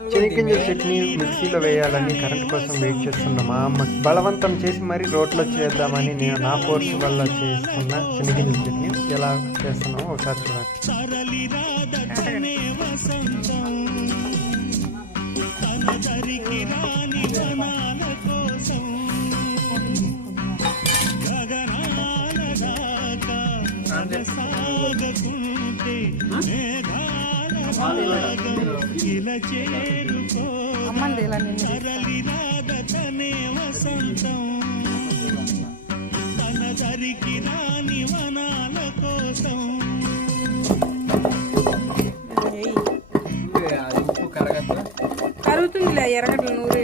చెనిగ్గింజల చట్నీ మిక్సీలో వేయాలని కరెంట్ కోసం వెయిట్ చేస్తున్న మా అమ్మ బలవంతం చేసి మరీ రోట్లో చేద్దామని నేను నా ఫోర్స్ వల్ల చేసుకున్న చెనిగ్గింజల చట్నీ ఎలా చేస్తున్నామో ఒకసారి చూడండి. అమ్మంది ఇలా కరుగుతుందిలే ఎరగట్లు నూరు